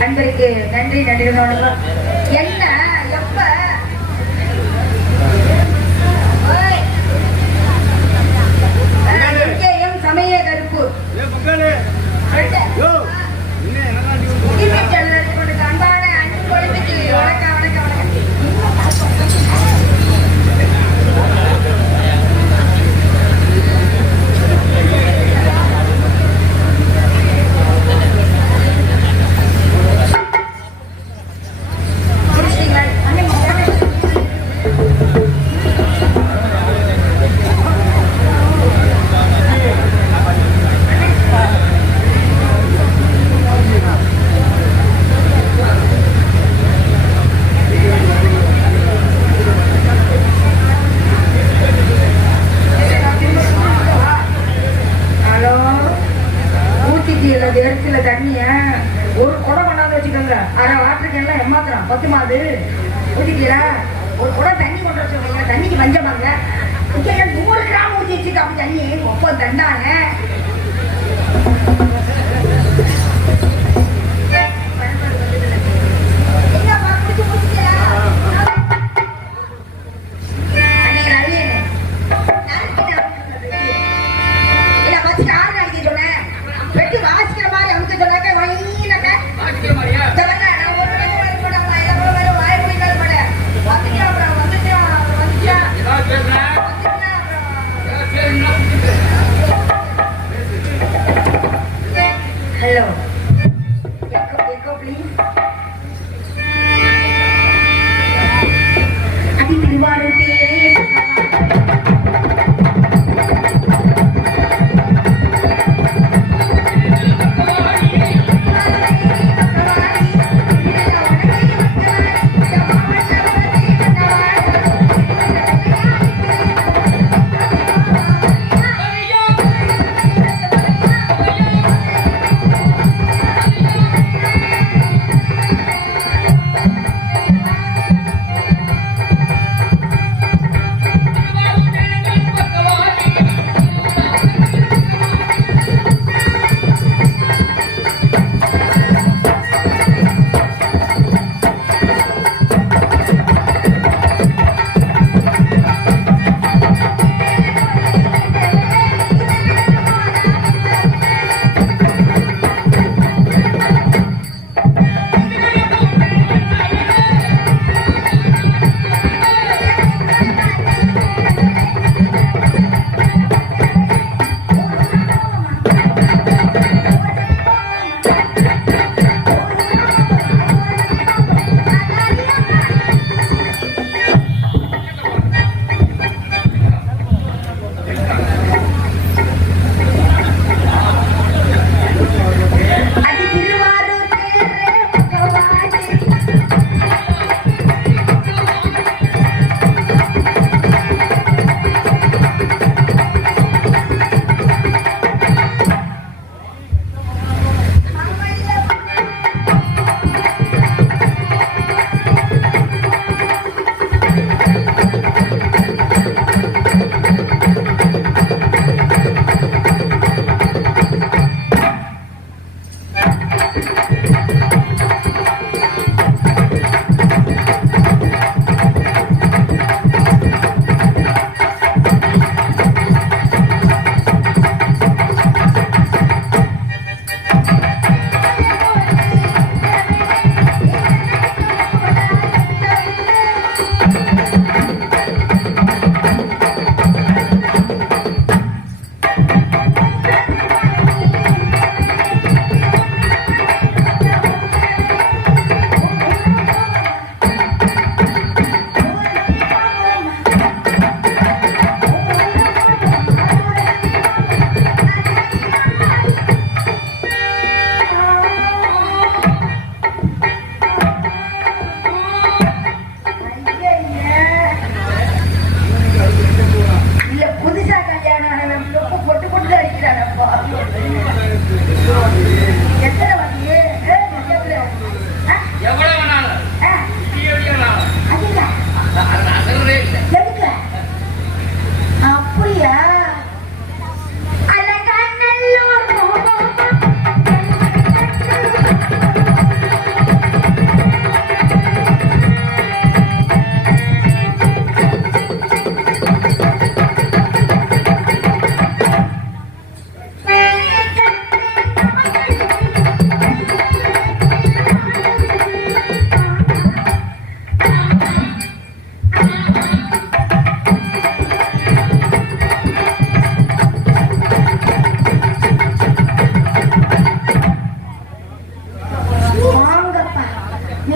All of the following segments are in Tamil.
நண்பருக்கு நன்றி நன்றி. என்ன எப்ப சமய கருப்பு அன்பான அன்பு குழந்தைக்கு வணக்கம் வணக்கம் வணக்கம். இடத்துல தண்ணிய ஒரு குடம் கொண்டாந்து வச்சுக்கோங்க. அரை வாட்டருக்கு எல்லாம் ஏமாத்துறான் 10 மாது ஊத்திட்டீங்களா? ஒரு குடம் தண்ணி கொண்டு வச்சுக்கோங்க. தண்ணிக்கு பஞ்சமாங்க. 100 கிராம் ஊற்றி வச்சுக்க. அப்படி தண்ணி ஒப்ப தண்டாங்க.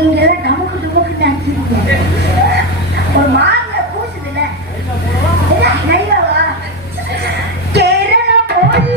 நீங்க எல்லாம் நமக்கு நமக்கு நினைச்சிருக்கீங்க. ஒரு மாங்க பூசுதுல நைவா கேரளா போய்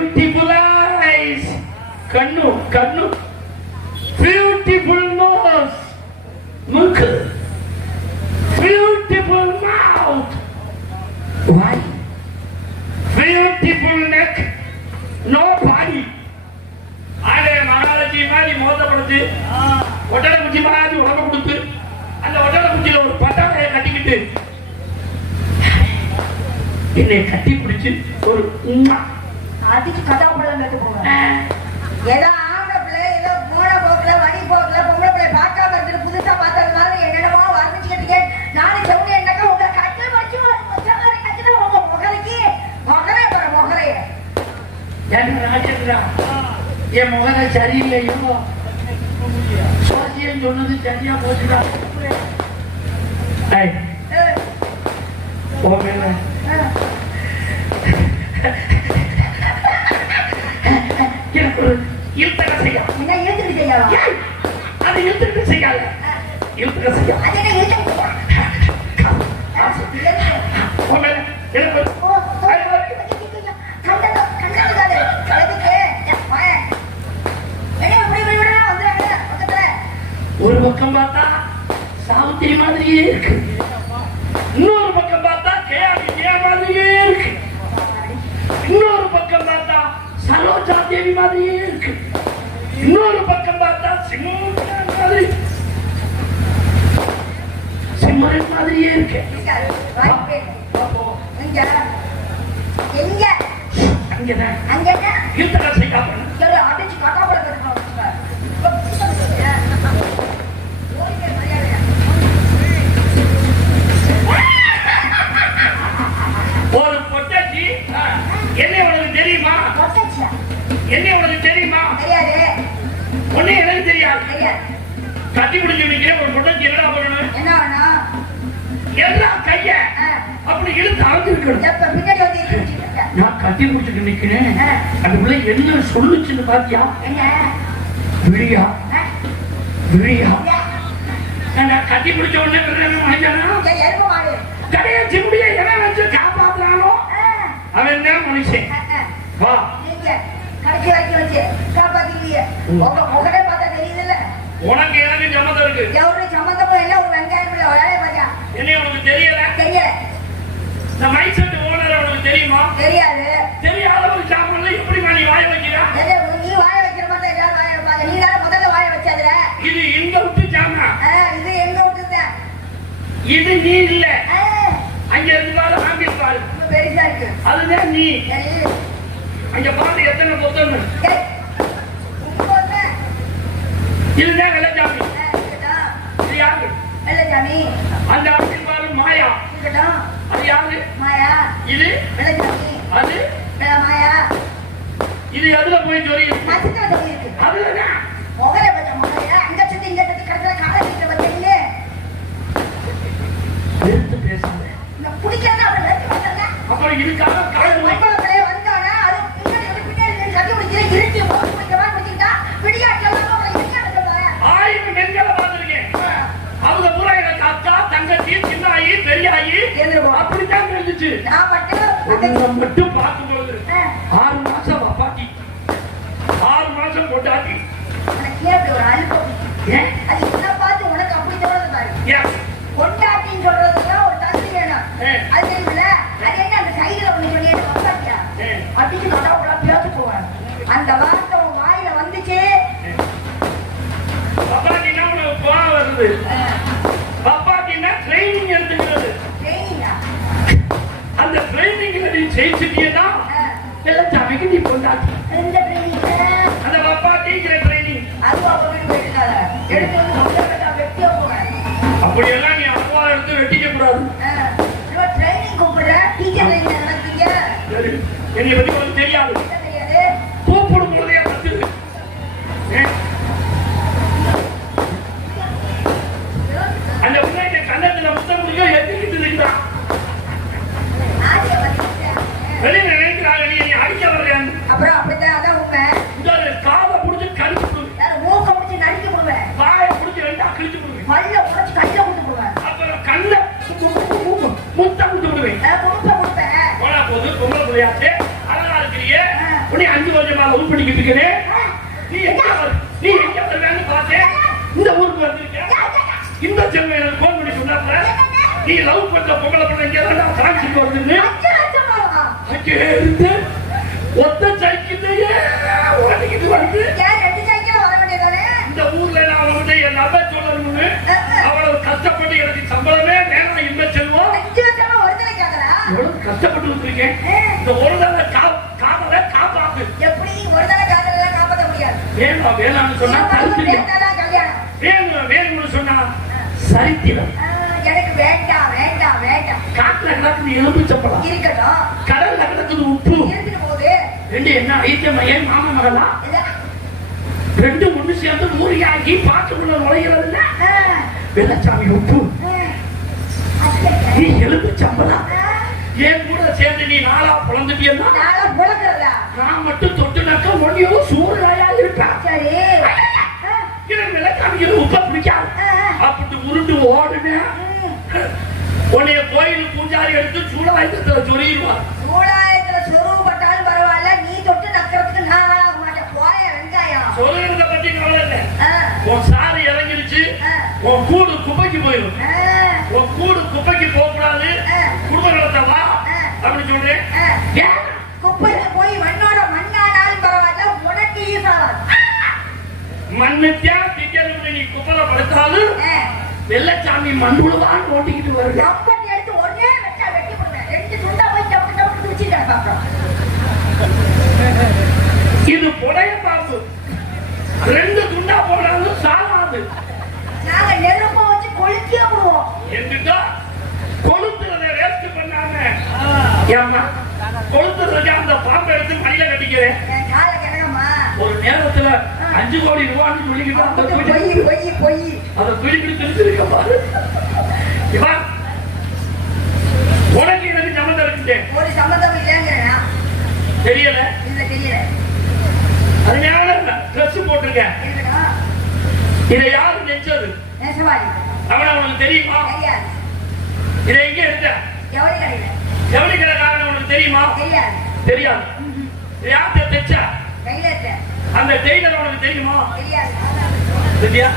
பியூட்டிஃபுல் ஐஸ், கண்ணு கண்ணு, பியூட்டிஃபுல் நோஸ், மூக்கு, பியூட்டிஃபுல் மவுத், வாய், பியூட்டிஃபுல் நெக், நோ பாடி. ஆளே மகாலட்சுமி மாதிரி மோசப்படுத்து, ஒட்டடை குச்சி மாதிரி உடம்பு கொடுத்து, அந்த ஒட்டடை குச்சியில ஒரு பட்டாக்கையை கட்டிக்கிட்டு என்னை கட்டி பிடிச்சு ஒரு அடிச்சு கதாபுரம் கட்டு போங்க. ஏதோ ஆம்பளை பிள்ளை ஏதோ போன போக்குல வடி போக்குல பொம்பளை பிள்ளை பார்க்காம இருந்துட்டு புதுசா பார்த்ததுனால என்னென்னமோ வர்ணிச்சுக்கிட்டீங்க. நானும் செவனி என்னக்கா உங்க கட்டில் வச்சு கட்டில உங்க முகரைக்கு முகரே போற முகரைய ராஜேந்திரா என் முகரை சரியில்லையோ, சோசியம் சொன்னது சரியா போச்சுடா. எனக்கு ஒரு இழுத்தக செய்யா. என்ன இழுத்துட்டு செய்யவா? அது இழுத்துட்டு செய்யாத, இழுத்தக செய்யா. அது என்ன இழுத்து ஒரு பக்கம் பார்த்தா சாவித்திரி மாதிரியே இருக்கு, இன்னொரு பக்கம் பார்த்தா கேஆர்டிஏ மாதிரியே இருக்கு, இன்னொரு பக்கம் பார்த்தா சரோஜா தேவி மாதிரியே இருக்கு, இன்னொரு பக்கம் பார்த்தா சிம்மரன் மாதிரியே இருக்கு. அங்கதான் இழுத்தக செய்யா அடிச்சு கட்டாபுரம் கட்டணும். ஒரு பொட்டாச்சி என்ன உனக்கு தெரியுமா? என்ன உனக்கு தெரியுமா? தெரியாது. ஒண்ணு எனக்கு தெரியாது. தெரியாது. கட்டி பிடிச்சு நிக்கிறேன். ஒரு பொட்டாச்சி என்னடா பண்ணணும்? என்ன வேணும்? எல்லாம் கைய அப்படி இழுத்து அழைச்சிருக்கணும். எப்ப பின்னாடி வந்து இழுத்துக்கிட்டு நான் கட்டி பிடிச்சிட்டு நிக்கிறேன். அதுக்குள்ள என்ன சொல்லுச்சுன்னு பாத்தியா? என்ன விழியா விழியா? நான் கட்டி பிடிச்ச உடனே எருமை மாடு கடையை சிம்பிய எவன் வச்சு காப்பாத்துறானோ அவன் தான் மனுஷன். வா நீங்க கடைசி வாக்கி வச்சு காப்பாத்திக்கலையே. உங்க முகத்தை பார்த்தா தெரியுதுல்ல. உனக்கு எனக்கு சம்மந்தம் இருக்கு. எவரு சம்மந்தமும் இல்ல. ஒரு வெங்காயம் இல்ல. வேலையை பார்த்தா என்ன உனக்கு தெரியல? தெரியல. இந்த மைக் செட் ஓனர் உனக்கு தெரியுமா? தெரியாது. தெரியாத ஒரு சாப்பிடல எப்படி நீ வாய வைக்கிறா? நீ வாய வைக்கிற மாதிரி எல்லாரும் வாய வைப்பாங்க. நீ தானே முதல்ல வாய வச்சதுல. இது எங்க விட்டு சாமா? இது எங்க விட்டுதான். இது நீ இல்ல. அங்க இருந்து பாரு, அங்க பாரு. பெருசா இருக்கு. அதுதான் நீ. அங்க பாரு எத்தனை பொத்தம். இதுதான் வெள்ளச்சாமி. இது யாரு? வெள்ளச்சாமி. அந்த ஆட்கள் பாரு மாயா. அது யாரு? மாயா. இது வெள்ளச்சாமி. அது மாயா. இது எதுல போய் சொல்லி இருக்கு? அதுலதான் முகரை பச்சை முகரையா அங்க சுத்தி இங்க சுத்தி கடத்துல காலை வீட்டுல வச்சீங்க. எடுத்து பேசுங்க. பிடிக்காத அப்புறம் இதுக்காக வந்தோடனே அது பின்னாடி கட்டி முடிச்சு இருட்டி பிடிக்கவா பிடிச்சிட்டா விடியாட்டில் 1000 பெண்களை பார்த்துருக்கேன். அவங்க பூரா எனக்கு அக்கா தங்கச்சி சின்ன ஆயி பெரிய ஆயி அப்படித்தான் இருந்துச்சு. மட்டும் பார்க்கும்போது 6 மாசம் அப்பாட்டி 6 மாசம் கொண்டாட்டி ஒரு அனுபவம். அது என்ன பார்த்து உனக்கு அப்படி தோணுது பாரு. கொண்டாட்டின்னு சொல்றதுலாம் ஒரு தகுதி வேணும். அது தெரியல. அது என்ன அந்த சைடுல ஒண்ணு சொல்லி கொண்டாட்டியா அப்படின்னு கடவுளா பேச போவேன். அந்த வார்த்தை உன் வாயில வந்துச்சு. பப்பாட்டினா உனக்கு கோவம் வருது. பப்பாட்டினா ட்ரைனிங் எடுத்துக்கிறது. ட்ரைனிங்கா? அந்த ட்ரைனிங்ல நீ ஜெயிச்சிட்டியனா வெள்ளச்சாமிக்கு நீ கொண்டாட்டி. எந்த ட்ரைனிங்? அந்த பப்பாட்டிங்கிற ட்ரைனிங். அதுவா போய் போயிட்டால எடுத்து வந்து வெட்டியா போவேன். அப்படியெல்லாம் நீ அப்பா எடுத்து வெட்டிக்க கூடாது. ட்ரைனிங் கூப்பிடுற டீச்சர் ட்ரைனிங் நடத்தீங்க. என்னை பத்தி உங்களுக்கு தெரியாது. கூப்பிடும் போதே கத்துது. அந்த பிள்ளைங்க கண்ணத்துல முத்தம் முடியும் எத்திக்கிட்டு இருக்கிறான். வெளியில நினைக்கிறாங்க நீ அடிக்க வர்றியான்னு. அப்புறம் அப்படித்தான் அதான் உண்மை. காதை பிடிச்சி கழிச்சு விடுவேன். மூக்க பிடிச்சி நடிக்க விடுவேன். வாயை பிடிச்சி ரெண்டா கிழிச்சு விடுவேன். பல்ல உடச்சு கையில விட்டு விடுவேன். அப்புறம் கண்ண முத்தம் விட்டு விடுவேன். போனா போது பொம்பளை பிள்ளையாச்சு அழகா இருக்கிறியே உன்னை நான் லவ் பண்ணிக்கிட்டு இருக்கிறேன். நீ எங்க வருவேன்னு பார்த்தேன். இந்த ஊருக்கு வந்திருக்கேன். இந்த செல்வம் எனக்கு போன் பண்ணி சொன்னாங்க, நீ லவ் பண்ற பொங்கலை பண்ண இங்கே தான் காமிச்சிட்டு வருதுன்னு. அங்கே இருந்து ஒத்த சைக்கிள்லயே ஓடிக்கிட்டு வருது. இந்த ஊர்ல நான் வந்து என் நபர் சொல்லணும்னு அவ்வளவு கஷ்டப்பட்டு எனக்கு சம்பளமே வேணாம். இந்த செல்வம் எவ்வளவு கஷ்டப்பட்டு வந்திருக்கேன். இந்த ஒரு தடவை காதலை காப்பாத்து. எப்படி ஒரு தடவை காதலை காப்பாற்ற முடியாது. வேணாம்னு சொன்னா வேணும்னு சொன்னா சரித்திரம். எனக்கு வேண்டாம் வேண்டாம் வேண்டாம். காட்டுல கிடக்குது எலும்பு சம்பளம் இருக்கட்டும், கடல்ல கிடக்குது உப்பு இருக்கிற போது ரெண்டு என்ன ஐத்தியம் ஏன் மாமன் மகளா ரெண்டு ஒண்ணு சேர்ந்து ஊரியாகி பாட்டுக்குள்ள நுழைகிறது இல்ல. வெள்ளச்சாமி உப்பு நீ எலும்பு சம்பளம் ஏன் கூட சேர்ந்து நீ நாளா பிறந்துட்டியன்னா நான் மட்டும் தொட்டு நக்க ஒன்னியோ சூறாயா இருப்பேன். சரி வெள்ளச்சாமி உப்ப பிடிக்காது அப்படி உருண்டு ஓடுனேன். உன்னைய கோயில் பூஜாரி எடுத்து சூடாயத்துல சொல்லிடுவார். சூடாயத்துல சொருவப்பட்டாலும் பரவாயில்ல, நீ தொட்டு நக்கிறதுக்கு நான் ஆக மாட்டேன். போய வெங்காயம் சொல்லுறத பத்தி கவலை இல்லை. உன் சாரி இறங்கிருச்சு, உன் கூடு குப்பைக்கு போயிடும். உன் கூடு குப்பைக்கு போக கூடாது, குடும்ப நடத்த வா அப்படி சொல்றேன். குப்பையில போய் மண்ணோட மண்ணானாலும் பரவாயில்ல, உனக்கு ஈசாவாது. மண்ணுத்தியா திங்கிறது நீ குப்பையில படுத்தாலும் வெள்ளச்சாமி மண்ணுதான் ஓட்டிக்கிட்டு வருது. அப்படி எடுத்து ஒரே வெட்டா வெட்டி போடுவேன். ரெண்டு துண்டா போய் டப்பு டப்பு வச்சுட்டேன் பாப்போம். இது புடைய பாம்பு, ரெண்டு துண்டா போடாலும் சாகாது. நாங்க நெருப்ப வச்சு கொளுத்தியே விடுவோம். என்கிட்ட கொளுத்துறத வேஸ்ட் பண்ணாம ஏமா கொளுத்துறதுக்கு அந்த பாம்பை எடுத்து மடியில கட்டிக்கிறேன். கால கிடக்கமா ஒரு நேரத்துல 5 கோடி ரூபான்னு சொல்லிக்கிட்டு அதை பிடிப்பிடி தெரிஞ்சிருக்க பாரு. இவன் உனக்கு எனக்கு சம்மந்தம் இருக்குட்டேன். ஒரு சம்மந்தம் இல்லைங்கிறா தெரியல. இல்ல தெரியல. அருமையான ட்ரெஸ் போட்டிருக்கேன். இதை யாரு நெஞ்சது? அவன் அவனுக்கு தெரியுமா? இதை எங்க எடுத்த? எவனி கடைக்காரன் உனக்கு தெரியுமா? தெரியாது. யார்கிட்ட தைச்சா? அந்த டெய்லர் உனக்கு தெரியுமா? தெரியாது.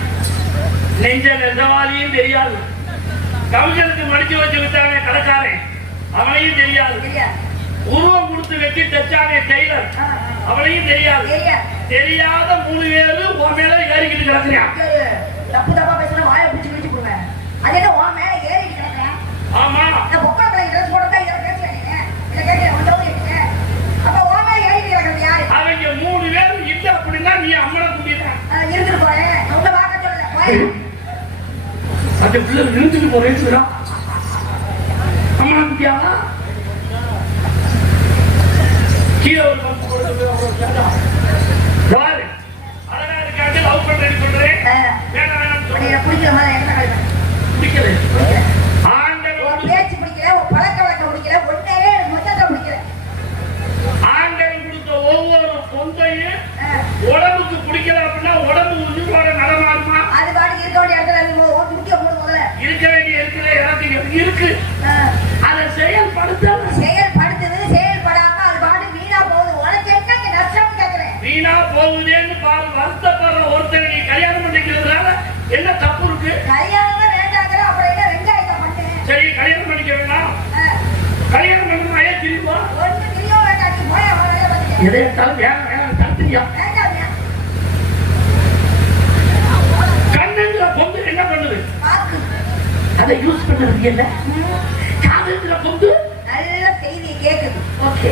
நெஞ்ச நெஞ்சவாளியும் தெரியாது. கவிஞனுக்கு மடிச்சு வச்சு விட்டானே கடைக்காரன், அவனையும் தெரியாது. உருவம் கொடுத்து வெட்டி தைச்சானே டெய்லர், அவனையும் தெரியாது. தெரியாத 3 பேரு உன் மேல ஏறிக்கிட்டு கிடக்குறான். தப்பு தப்பா பேசுற வாயை பிடிச்சு பிடிச்சு போடுவேன். அது என்ன உன் மேல ஏறிக்கிட்டு கிடக்குறேன்? ஆமா, நான் பொக்கல பிள்ளை ட்ரெஸ் போட்டா இதை பேசுறேன். இதை கேட்கிறேன், உன் இருக்கேன். அப்ப உன் மேல ஏறிக்கிட்டு கிடக்குறது யாரு? அவங்க 3 பேரும் இல்ல அப்படின்னா நீ அம்மனை கூட்டிட்டான். இருந்துட்டு போறேன், உங்க பார்க்க சொல்லல. அந்த பிள்ளை நிறுத்திட்டு போறேன்னு சொல்றான். அம்மனை கூட்டியாவா? கீழே ஒரு பம்பு கொடுத்து அழகா இருக்காங்க. லவ் பண்றேன்னு சொல்றேன். பிடிக்கிற மாதிரி என்ன கழிப்பேன்? பிடிக்கல. பேச்சு பிடிக்கல, பழக்க வழக்கம் பிடிக்கல, ஒன்னே மொத்தத்தை பிடிக்கல. ஆண்கள் கொடுத்த ஒவ்வொரு பொந்தையும் உடம்புக்கு பிடிக்கல அப்படின்னா உடம்பு உயிரோட நடமாடுமா? அது பாட்டு இருக்க வேண்டிய இடத்துல முக்கிய போடு முதல்ல இருக்க வேண்டிய இருக்கிற இடத்துக்கு இருக்கு. அதை செயல்படுத்துது, செயல்படாம அது பாட்டு வீணா போகுது. உனக்கு என்ன இங்க நஷ்டம் கேட்கிறேன்? வீணா போகுதுன்னு பாரு. வருத்தப்படுற ஒருத்தர் நீ கல்யாணம் பண்ணிக்கிறதுனால என்ன தப்பு இருக்கு? கல்யாணமே வேண்டாங்கிற அப்புறம் என்ன வெங்காயத்தை பண்ணேன். சரி, கல்யாணம் பண்ணிக்க வேண்டாம். கல்யாணம் பண்ணணும் ஐயா திரும்பா ஒன்று கிலோ வேண்டாச்சு போய எதையத்தாலும் வேணாம் வேணாம் தடுத்துறியா? கண்ணுங்கிற பொந்து என்ன பண்ணுது? அதை யூஸ் பண்ணுறது என்ன? காதுங்கிற பொந்து நல்ல செய்தியை கேட்குது. ஓகே,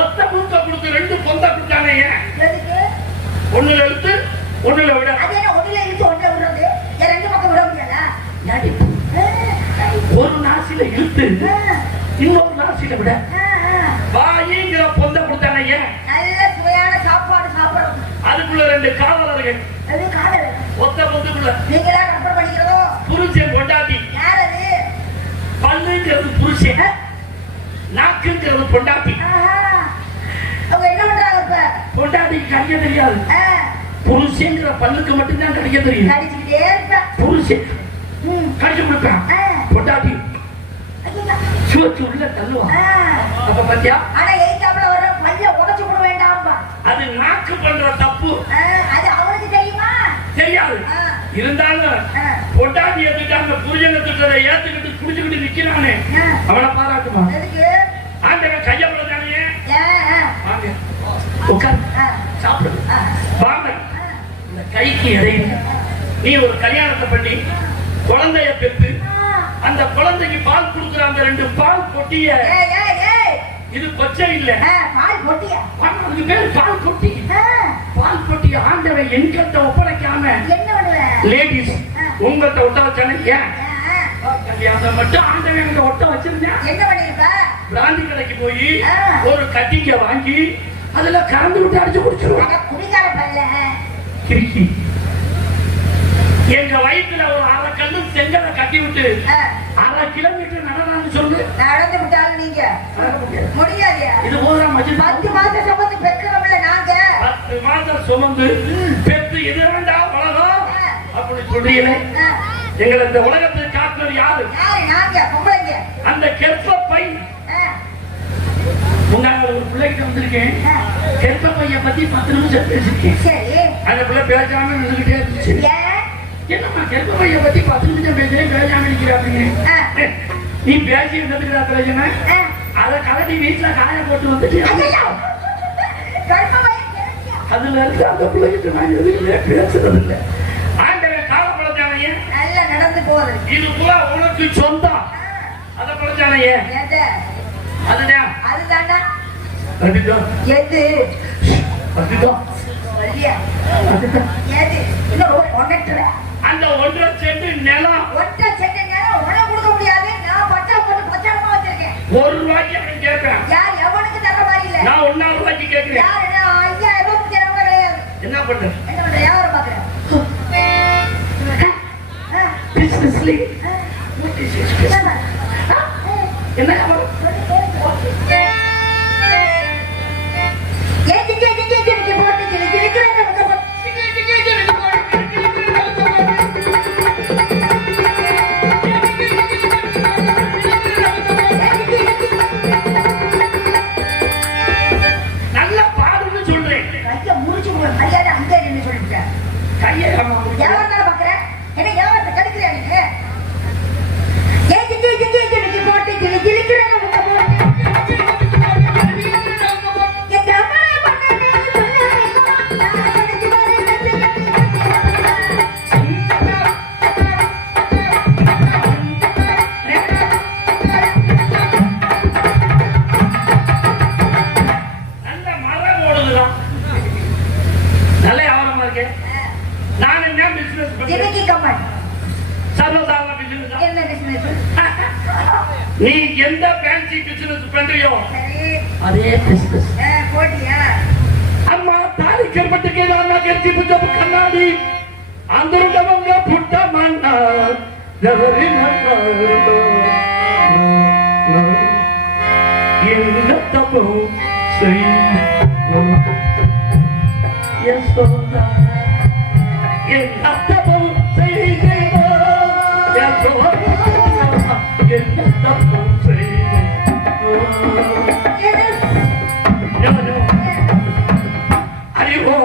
ஒத்த மூக்க கொடுத்து 2 பொந்த கொடுத்தானே. எதுக்கு? ஒண்ணுல எடுத்து ஒண்ணுல விட. அது என்ன ஒண்ணுல இழுத்து ஒண்ணுல விடுறது? ஏன் 2 பக்கம் விட முடியாதா? நடிப்பு. ஒரு நாசில இழுத்து இன்னொரு நாசில விட. வாயிங்கிற பொந்த கொடுத்தானே. நல்ல சுவையான சாப்பாடு சாப்பிடணும். அதுக்குள்ள 2 காவலர்கள். அது காதல். ஒத்த பொந்துக்குள்ள நீங்களா கற்பனை பண்ணிக்கிறதோ? புருஷன் பொண்டாட்டி. யார் அது? பல்லுங்கிறது புருஷன், நாக்குங்கிறது பொண்டாட்டி. அவங்க என்ன பண்றாங்க இப்ப? பொண்டாட்டிக்கு கடிக்க தெரியாது. புருஷங்கிற பல்லுக்கு மட்டும்தான் கடிக்க தெரியும். கடிச்சுக்கிட்டே இருப்பேன். புருஷன் கடிச்சு கொடுப்பேன். பொண்டாட்டி சோச்சு உள்ள தள்ளுவான். அப்ப பாத்தியா? ஆனா எய்தாப்புல வர பல்ல உடைச்சு விட வேண்டாம்பா. வாக்கு பண்ற தப்பு அது அவனுக்கு தெரியுமா? தெரியாது. இருந்தாலும் பொட்டாட்டி எடுத்துட்டு அந்த புரியனை திட்டத்தை ஏத்துக்கிட்டு குடிச்சுக்கிட்டு நிக்கிறானே அவனை பாராட்டுமா? ஆண்டவன் கையப்படானே உட்கார் சாப்பிடு வாங்க. இந்த கைக்கு இடையில நீ ஒரு கல்யாணத்தை பண்ணி குழந்தைய பெற்று அந்த குழந்தைக்கு பால் கொடுக்குற அந்த 2 பால் பொட்டிய இது கொச்சை இல்ல பால் பொட்டியா? அதுக்கு பேர் பால் பொட்டி. பால் பொட்டிய ஆண்டவன் என்கிட்ட ஒப்படைக்காம என்ன பண்ணுவ? லேடிஸ் உங்கள்கிட்ட ஒட்ட வச்சானே ஏன் கல்யாணம் மட்டும் ஆண்டவன் எங்க ஒட்ட வச்சிருந்தேன். என்ன பண்ணிருப்ப? பிராந்தி கடைக்கு போய் ஒரு கட்டிங்க வாங்கி அதுல கறந்து விட்டு அடிச்சு குடிச்சிருவாங்க. குடிக்கார பல்ல கிறுக்கி எங்க வயிற்றுல ஒரு 1/2 கல்லு செங்கலை கட்டி விட்டு 1/2 கிலோமீட்டர் நடனான்னு சொல்லு. நடந்து விட்டாலும் நீங்க முடியாது. இது போதா மஜி 10 மாசம் சுமந்து பெக்கிறோம்ல நாங்க. 10 மாசம் சுமந்து பெற்று இது வேண்டாம் உலகம் அப்படி சொல்றீங்களே. எங்களை இந்த உலகத்தை காட்டுறது யாரு? நாங்க பொம்பளைங்க. அந்த கெற்பப்பை முன்னாடி ஒரு பிள்ளைகிட்ட வந்திருக்கேன். கெற்பப்பைய பத்தி 10 நிமிஷம் பேசிருக்கேன். சரி. அந்த பிள்ளை பேசாம நின்றுகிட்டே இருந்துச்சு. என்னம்மா கெற்பப்பைய பத்தி 10 நிமிஷம் பேசுறேன் பேசாம நிக்கிறாங்க. நீ பேசி இருந்ததுக்கு பிரச்சனை. அதை கலட்டி வீட்டுல காய போட்டு வந்துட்டு அதுல இருந்து அந்த பிள்ளைகிட்ட நான் எதுவுமே பேசுறது இல்லை. ஆண்டவன் காலப்படத்தானையே நல்லா நடந்து போறது. இது பூரா உனக்கு சொந்தம். அதை படத்தானையே அதுதான் அதுதானா? அதுதான் எது? அதுதான் சொல்லியா? அதுதான் எது? இன்னும் ஒன்றரை அந்த 1.5 சென்ட் நிலம் 1.5 சென்ட் நிலம் உனக்கு கொடுக்க முடியாது. நான் பட்டா போட்டு பச்சாரமா வச்சிருக்கேன். 1 ரூபாய்க்கு அவன் கேட்பேன். யார் எவனுக்கு தர மாதிரி இல்ல. நான் 1 ரூபாய்க்கு கேட்கிறேன். யாரு? 5000 ரூபாய்க்கு தரவங்க கிடையாது. என்ன பண்ற? என்ன பண்ற? யாரை பாக்குறேன்? பிசினஸ்லி என்ன நல்ல பாடுன்னு சொல்றேன். கையை முடிச்சு மரியாதை அங்கே நின்று சொல்லிட்டேன். கையை வியாபாரத்தால பாக்குறேன். என்ன வியாபாரத்தை கெடுக்கிறியா நீ? போட்டு கிழிக்கிறேன். நல்ல வியாபாரமா இருக்கு. நான் என்ன பிசினஸ் பண்றேன்? சர்வசாதாரண பிசினஸ். என்ன பிசினஸ்? நீ எந்த ஃபேன்சி பிசினஸ் பண்றியோ அதே பிசினஸ். போட்டியா? அம்மா தாலி கர்மத்துக்கு நான் கர்த்தி புத்த கண்ணாடி అందరుడమంగా పుట్టమన్నా ఎవరినన్నా என்ன தப்பு செய்யும் யசோதா என்ன தப்பு செய்யும் யசோதா என்ன தப்பு செய்யும் அறிவோ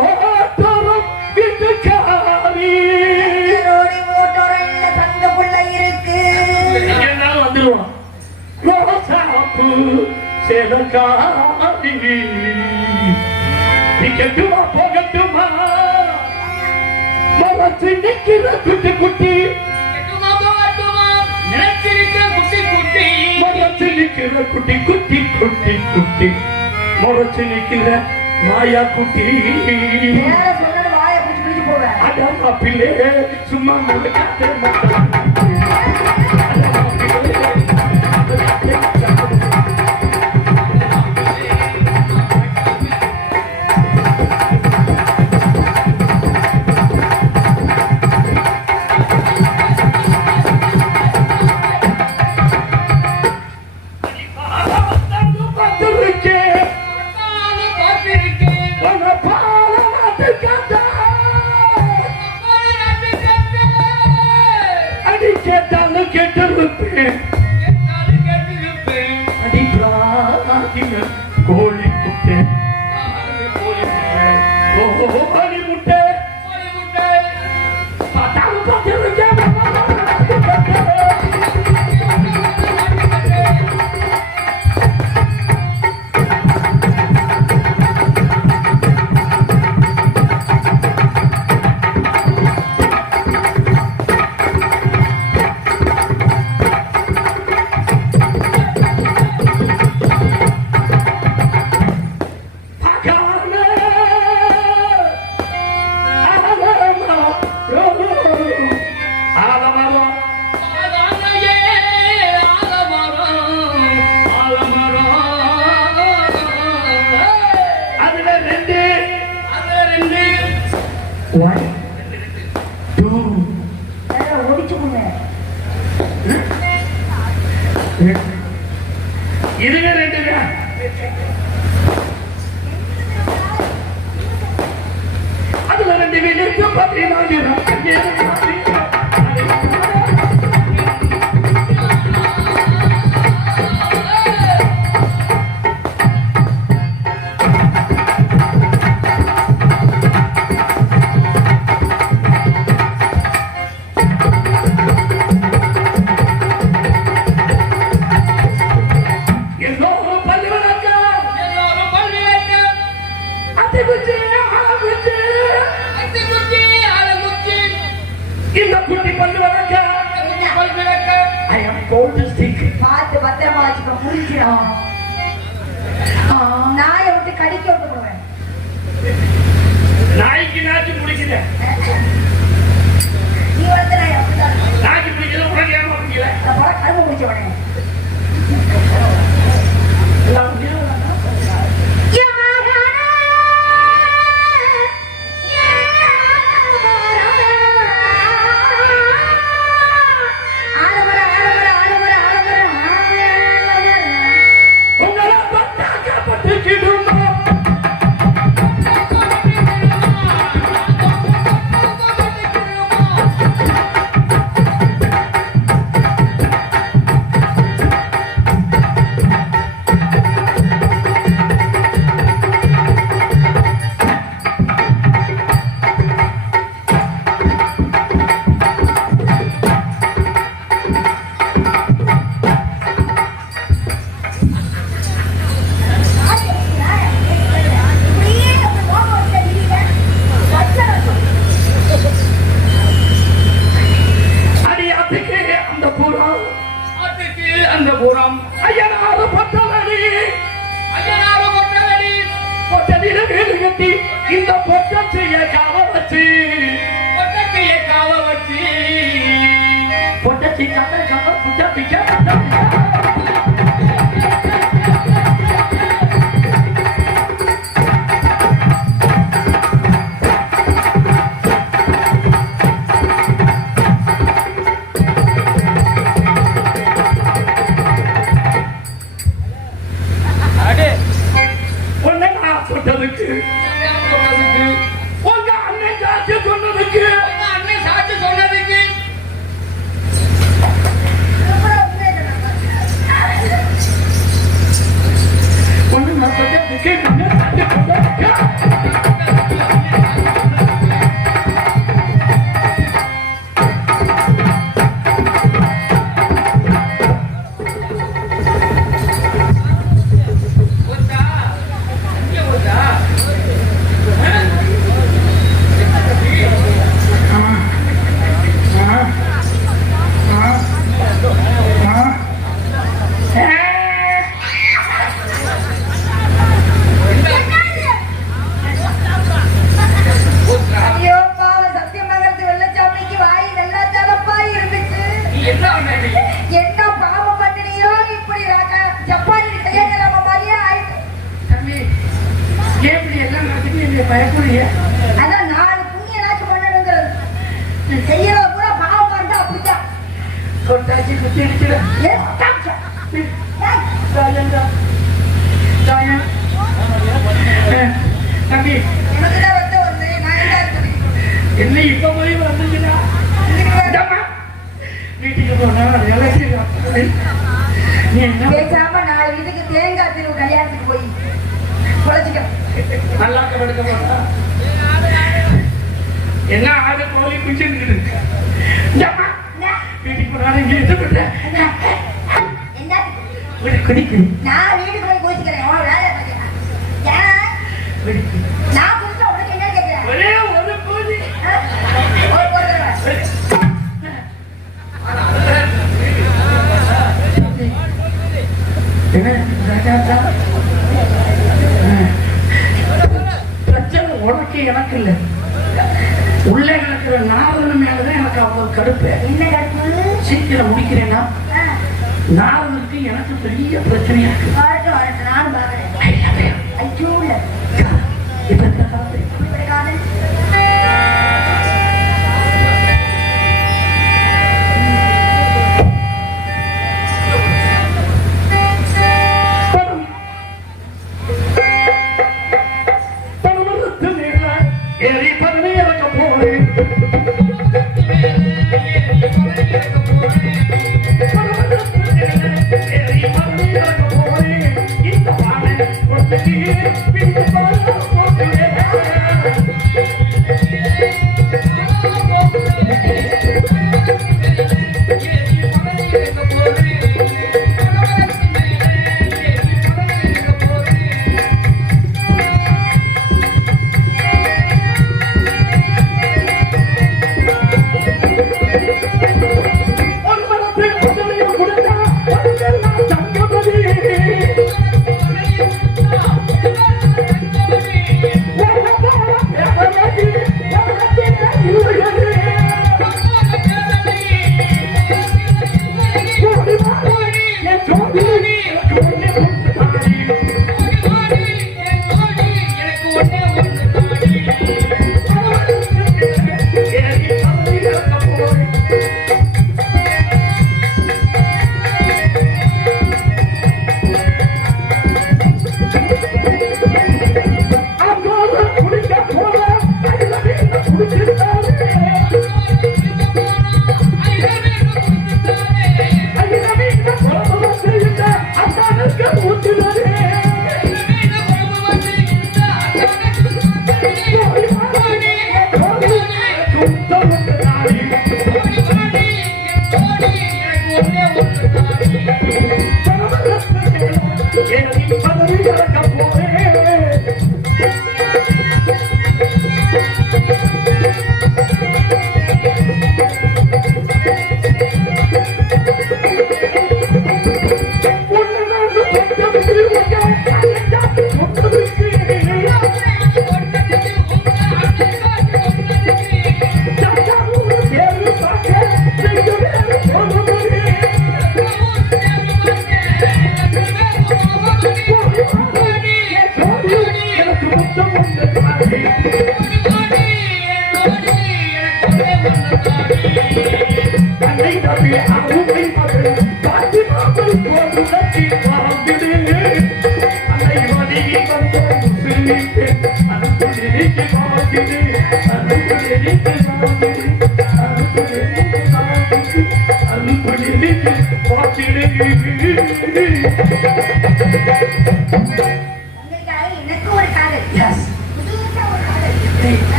நிக்கட்டுமா போகட்டுமா மரத்து நிக்கிற குட்டி குட்டி மரத்து நிக்கிற குட்டி குட்டி குட்டி குட்டி மரத்து நிக்கிற மாயா குட்டி அடமா பிள்ளை சும்மா காத்த மாட்டான் கோழி குட்டை கோழி முட்டை பார்த்தாலும் பார்த்துருக்கேன். இதுவே ரெண்டுங்க. அதுல ரெண்டு வீடு பத்தி இந்த குட்டி பல்லு வளர்க்க I am going to stick. பார்த்து பத்திரமா வச்சுக்கோ, முடிச்சிடும். நாயை விட்டு கடிக்க விட்டுருவேன். நாய்க்கு நாச்சு முடிக்கல. நீ வளர்த்த நாய் அப்படிதான். நாய்க்கு பிடிக்கல, உனக்கு ஏன் பிடிக்கல? கரும்பு முடிச்ச உடனே எல்லாம் முடியல. அந்த புறம் ஐயனாறு பட்டலடி பொட்டலில வீடு கட்டி இந்த பொட்டத்தைய காவ வச்சு பொட்டச்சி கதை கதை புட்டப்பிக்க அதான் 4 புண்ணியனாச்சும் பண்ணணுங்கிறது. செய்யறத கூட பாவம் பார்த்தா அப்படித்தான். கொட்டாச்சி குத்தி அடிச்சிட தம்பி எனக்குதான் வந்து வந்து நான் என்ன இப்ப போய் வந்துச்சுன்னா வீட்டுக்கு போனா நீ என்ன பேசாம 4 இதுக்கு தேங்காய் திருவு கல்யாணத்துக்கு போய் குழச்சிக்க நல்லா எடுக்க மாட்டா என்ன ஆடு கோழி குச்சிருக்குது வீட்டுக்கு போனாலும் இங்கே என்ன பண்றேன் குடிக்கு நான் வீட்டுக்கு போய் கோச்சிக்கிறேன் வேலை நான் புதுசா உனக்கு என்ன கேட்கிறேன் ஒரே ஒரு கோழி பிரச்சனை உனக்கு எனக்கு இல்லை உள்ளே கிடக்கிற நாரதன் மேலதான் எனக்கு அவ்வளவு கடுப்பு. என்ன கடுப்பு? சீக்கிரம் முடிக்கிறேன்னா நாரதனுக்கு எனக்கு பெரிய பிரச்சனையா இருக்கு. நானும் பாக்குறேன். இப்ப இந்த காலத்துல எனக்கு ஒரு காதல்.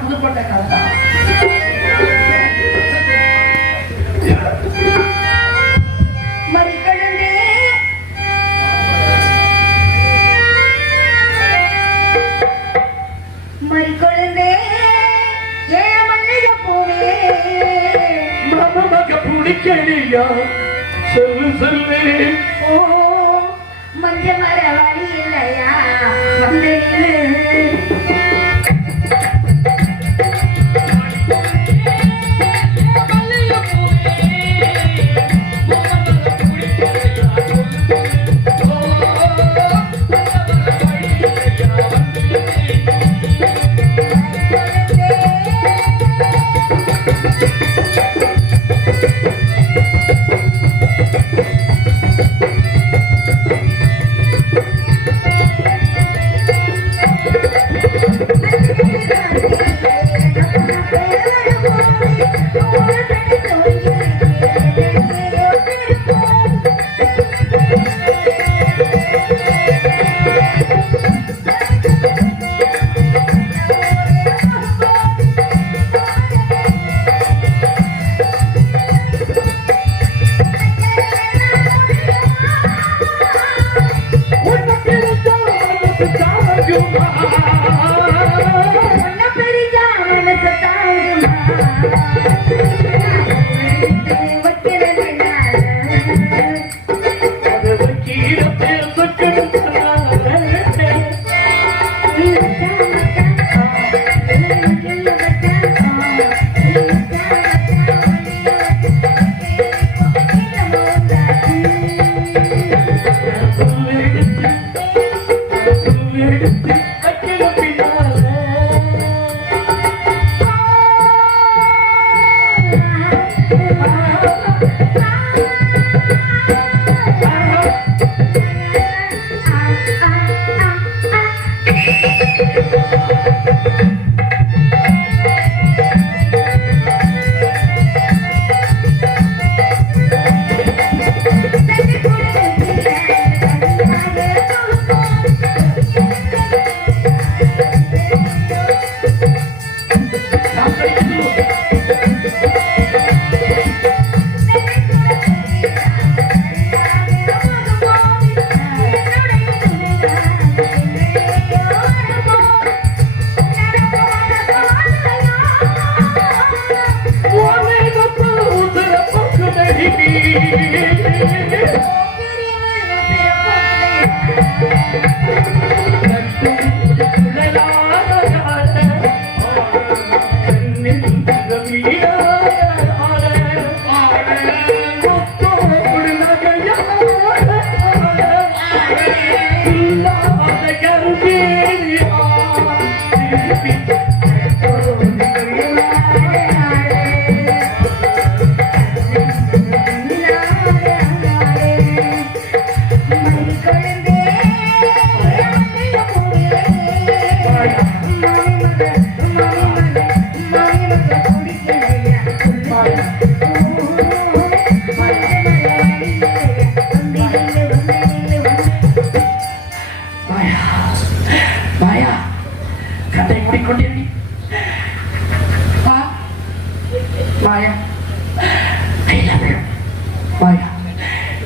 புதுப்பட்ட காதல் கேடியா சொல்லு சொல்லு ஓ மஞ்ச மர வழி இல்லையா வந்து மனசு தாங்குமா உன்னை பெரியா மனசு தாங்குமா அது வைக்கிற பேசுக்கு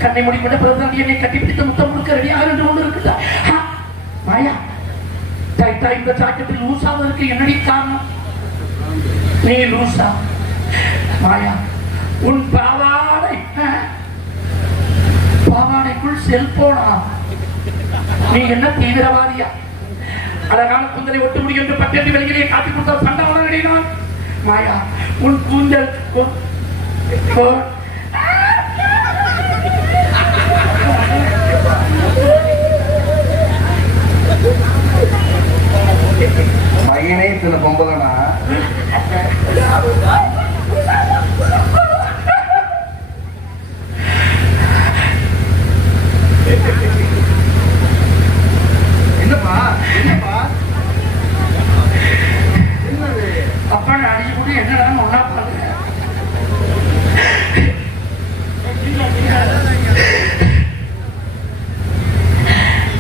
கண்ணை மூடிக்கொண்ட பிறகு என்னை கட்டிப்பிடித்த முத்தம் கொடுக்க ரெடியாக என்று ஒன்று இருக்குதா மாயா டைட்டா இந்த ஜாக்கெட்டில் லூசாக இருக்கு என்னடி காரணம் நீ லூசா மாயா உன் பாவாடைக்குள் செல்போனா நீ என்ன தீவிரவாதியா அழகான குந்தலை ஒட்டு முடிகின்ற பட்டேட்டி வெளியிலே காட்டி கொடுத்த சண்டை வளர்கிறான் மாயா உன் கூந்தல் மகனே சில பொம்பளைனா என்னப்பா என்னப்பா என்னது அப்பா நான் அடிச்சு கூட என்னடா ஒன்னா பாருங்க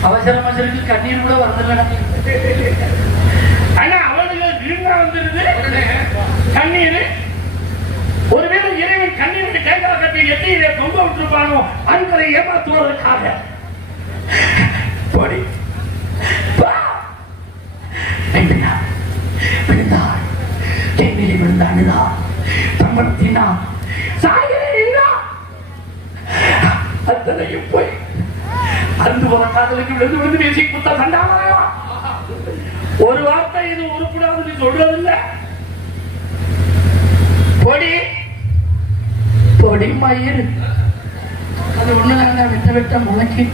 அவசரமா கண்ணீர் கூட வரதில்லை ஆனா அவனுக்கு திரும்ப வந்துருது கண்ணீர் ஒருவேளை இறைவன் கண்ணீருக்கு கைகால கட்டி எட்டியிலே தொங்க விட்டுருப்பானோ அன்களை ஏமாற்றுவதற்காக போடி விழுந்தாள் தென்னிலே விழுந்தானுதா தம்பத்தினா சாயனா அத்தனையும் போய் அன்பு வர காதலுக்கு விழுந்து விழுந்து பேசி குத்த சண்டாவா ஒரு வார்த்தை இது உருப்படாது நீ சொல்றதில்லை பொடி பொடி மயிறு அது ஒண்ணுதாங்க விட்ட விட்ட முளைக்கு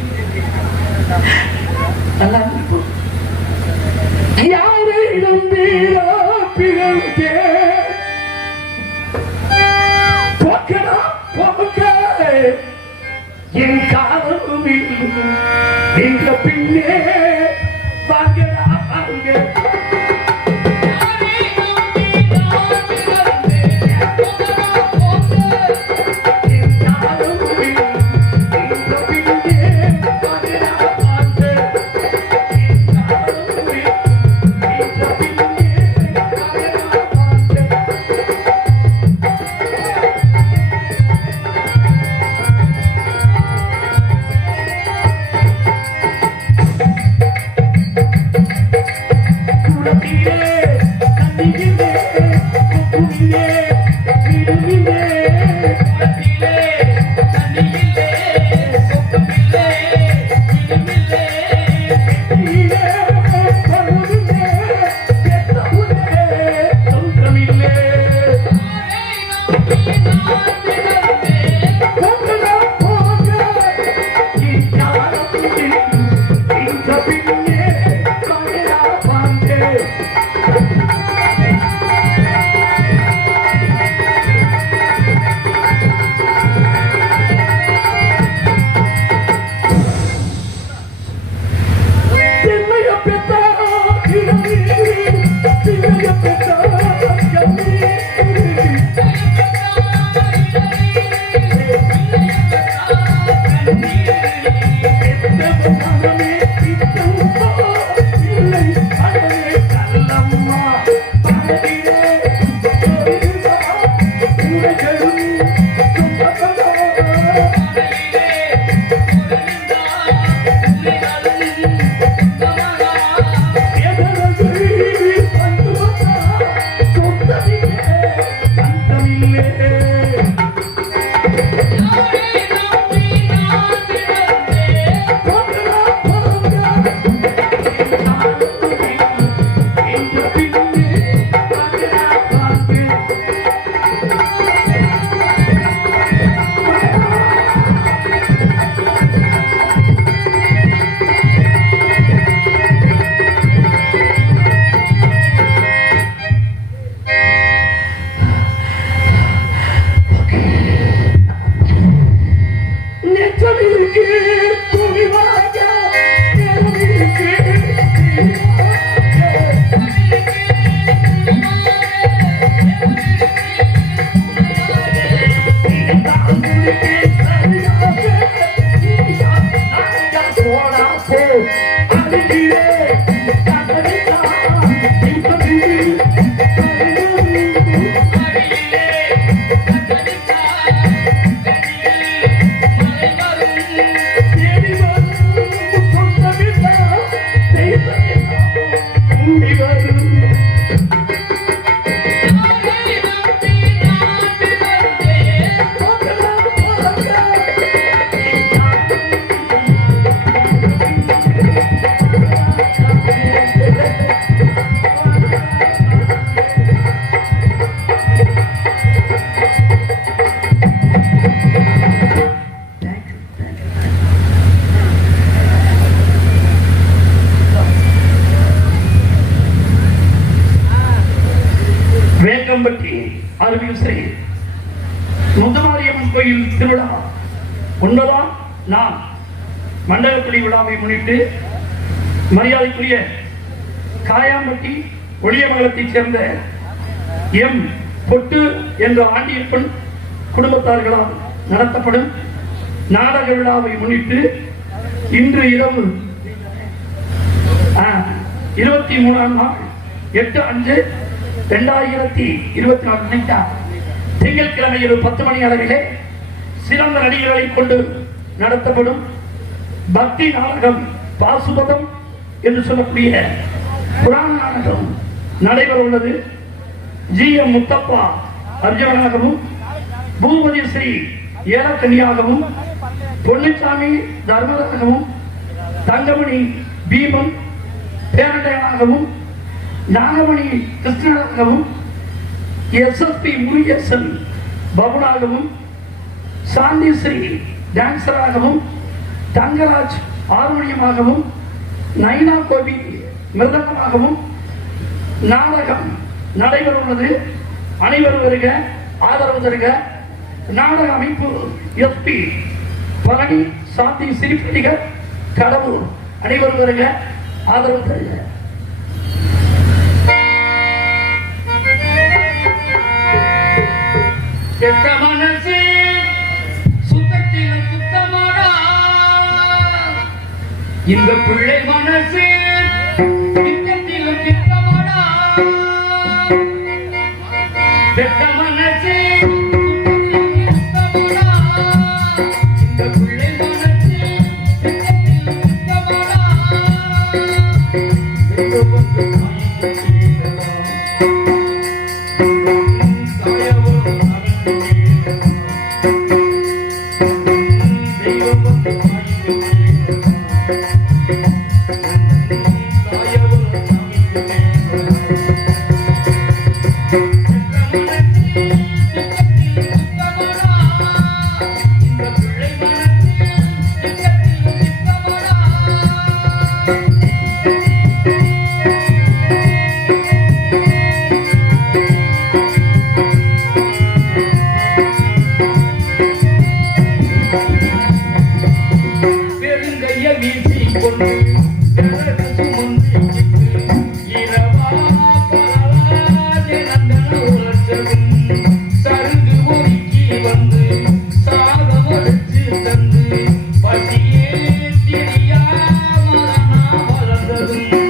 நல்லா இருக்கும் யாரை இழந்தீரா பிறந்தே போக்கடா போக்க என் காதலும் எங்க பின்னே வாங்கடா வாங்க விழாவை முன்னிட்டு மரியாதைக்குரிய காயாம்பட்டி ஒளியமங்கலத்தைச் சேர்ந்த எம் பொட்டு என்ற ஆண்டியப்பன் குடும்பத்தார்களால் நடத்தப்படும் நாடக விழாவை முன்னிட்டு இன்று இரவு 23ஆம் நாள் 8/5/2024 திங்கட்கிழமை இரவு 10 மணி அளவிலே சிறந்த நடிகர்களை கொண்டு நடத்தப்படும் பக்தி நாடகம் பாசுபதம் என்று சொல்லக்கூடிய புராண நாடகம் நடைபெற உள்ளது. GM முத்தப்பா அர்ஜுனாகவும், பூபதி ஸ்ரீ ஏலக்கன்னியாகவும், பொன்னுச்சாமி தர்மராகவும், தங்கமணி பீமன் பேரண்டையாகவும், நாகமணி கிருஷ்ணனாகவும், SSP முருகேசன் பபுனாகவும், சாந்தி ஸ்ரீ டான்சராகவும், தங்கராஜ் ஹார்மோனியமாகவும், நைனா கோபி மிருதங்கமாகவும் நாடகம் நடைபெற உள்ளது. அனைவரும் வருக, ஆதரவு தருக. நாடக அமைப்பு SP பழனி சாந்தி சிரிப்பதிகர் கடவுர். அனைவரும் வருக, ஆதரவு தருக. கெட்ட மனசு சுத்தத்தில் சுத்தமாடா, இந்த பிள்ளை மனசு நித்தத்தில் நித்தமாடா. கெட்ட மனசு சுத்தத்தில் சுத்தமாடா, இந்த பிள்ளை மனசு நித்தத்தில் நித்தமாடா. பசியே தெரியாம நான் வளர்ந்ததும்